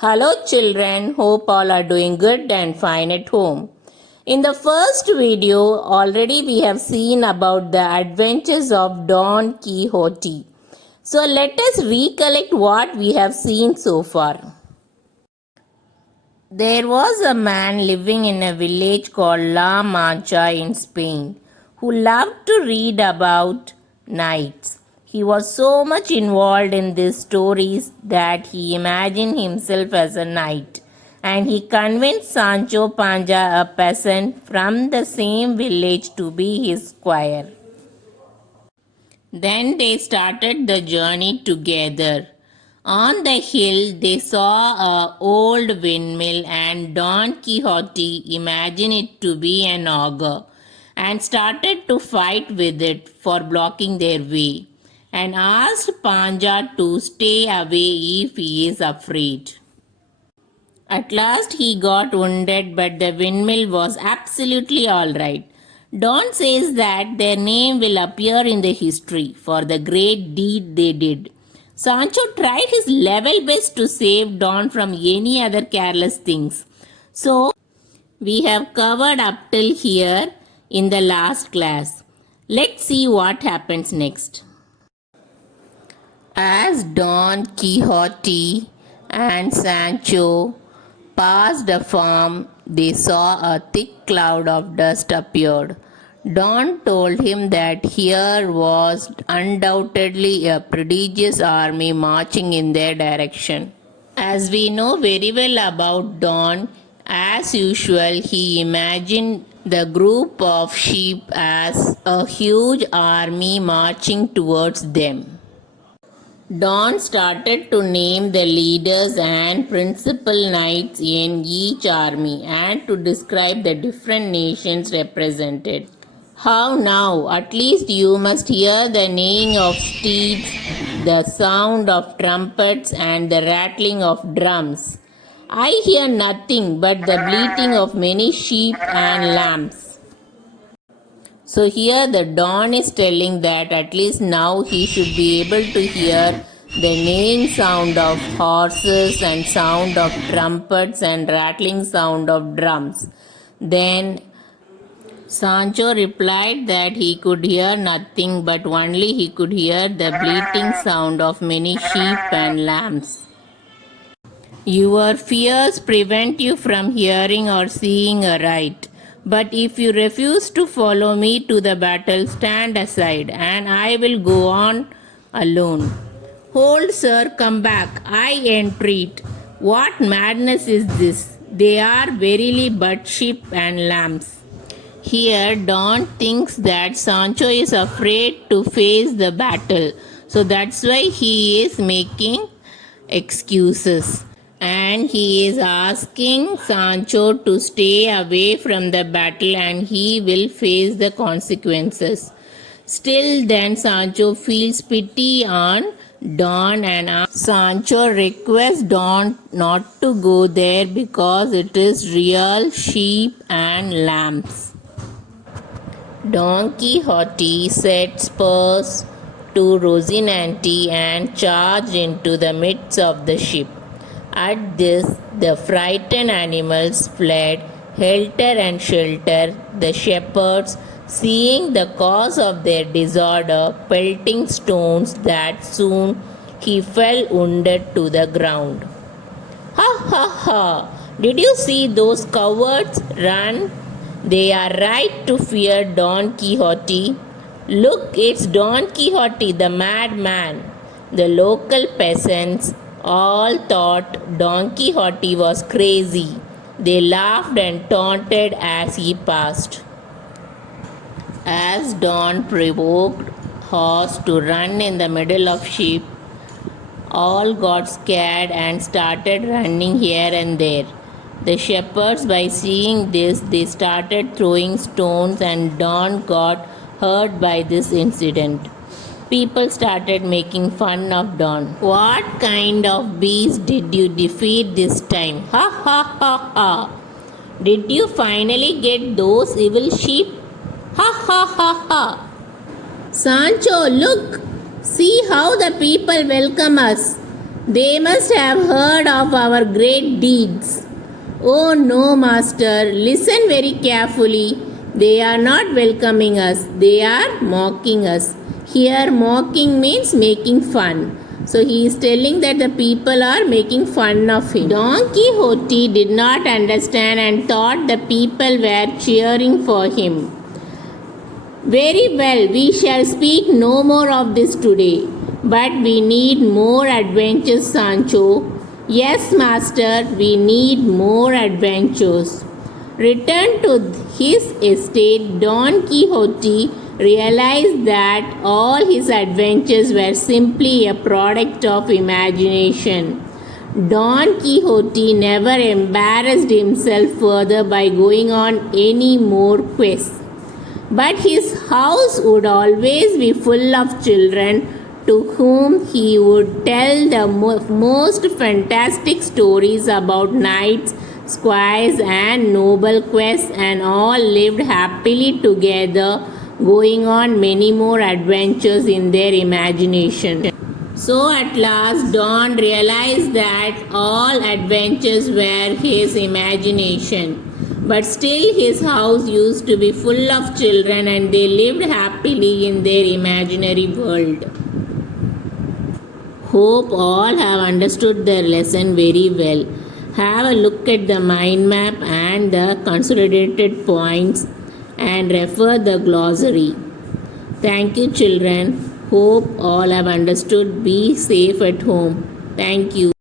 Hello children, hope all are doing good and fine at home. In the first video, already we have seen about the adventures of Don Quixote. So let us recollect what we have seen so far. There was a man living in a village called La Mancha in Spain who loved to read about knights. He was so much involved in these stories that he imagined himself as a knight, and he convinced Sancho Panza, a peasant from the same village, to be his squire. Then they started the journey together. On the hill, they saw an old windmill, and Don Quixote imagined it to be an ogre and started to fight with it for blocking their way and asked Panja to stay away if he is afraid. At last he got wounded, but the windmill was absolutely all right. Don says that their name will appear in the history for the great deed they did. Sancho tried his level best to save Don from any other careless things. So, we have covered up till here in the last class. Let's see what happens next. As Don Quixote and Sancho passed a farm, they saw a thick cloud of dust appeared. Don told him that here was undoubtedly a prodigious army marching in their direction. As we know very well about Don, as usual, he imagined the group of sheep as a huge army marching towards them. Don started to name the leaders and principal knights in each army and to describe the different nations represented. How now? At least you must hear the neighing of steeds, the sound of trumpets, and the rattling of drums. I hear nothing but the bleating of many sheep and lambs. So here the Don is telling that at least now he should be able to hear the neighing sound of horses and sound of trumpets and rattling sound of drums. Then Sancho replied that he could hear nothing, but only he could hear the bleating sound of many sheep and lambs. Your fears prevent you from hearing or seeing aright. But if you refuse to follow me to the battle, stand aside, and I will go on alone. Hold, sir, come back, I entreat. What madness is this? They are verily but sheep and lambs. Here, Don thinks that Sancho is afraid to face the battle, so that's why he is making excuses. And he is asking Sancho to stay away from the battle and he will face the consequences. Still, then Sancho feels pity on Don and Sancho requests Don not to go there because it is real sheep and lambs. Don Quixote set spurs to Rocinante and charged into the midst of the ship. At this, the frightened animals fled helter and skelter, the shepherds, seeing the cause of their disorder, pelting stones that soon he fell wounded to the ground. Ha ha ha! Did you see those cowards run? They are right to fear Don Quixote. Look, it's Don Quixote, the madman. The local peasants all thought Don Quixote was crazy. They laughed and taunted as he passed. As Don provoked horse to run in the middle of sheep, all got scared and started running here and there. The shepherds, by seeing this, they started throwing stones, and Don got hurt by this incident. People started making fun of Don. What kind of beast did you defeat this time? Ha ha ha ha! Did you finally get those evil sheep? Ha ha ha ha! Sancho, look! See how the people welcome us. They must have heard of our great deeds. Oh no, master, listen very carefully. They are not welcoming us, they are mocking us. Here, mocking means making fun. So he is telling that the people are making fun of him. Don Quixote did not understand and thought the people were cheering for him. Very well, we shall speak no more of this today. But we need more adventures, Sancho. Yes, master, we need more adventures. Returned to his estate, Don Quixote realized that all his adventures were simply a product of imagination. Don Quixote never embarrassed himself further by going on any more quests. But his house would always be full of children to whom he would tell the most fantastic stories about knights, squires, and noble quests, and all lived happily together, going on many more adventures in their imagination. So at last, Don realized that all adventures were his imagination. But still, his house used to be full of children, and they lived happily in their imaginary world. Hope all have understood their lesson very well. Have a look at the mind map and the consolidated points and refer the glossary. Thank you, children. Hope all have understood. Be safe at home. Thank you.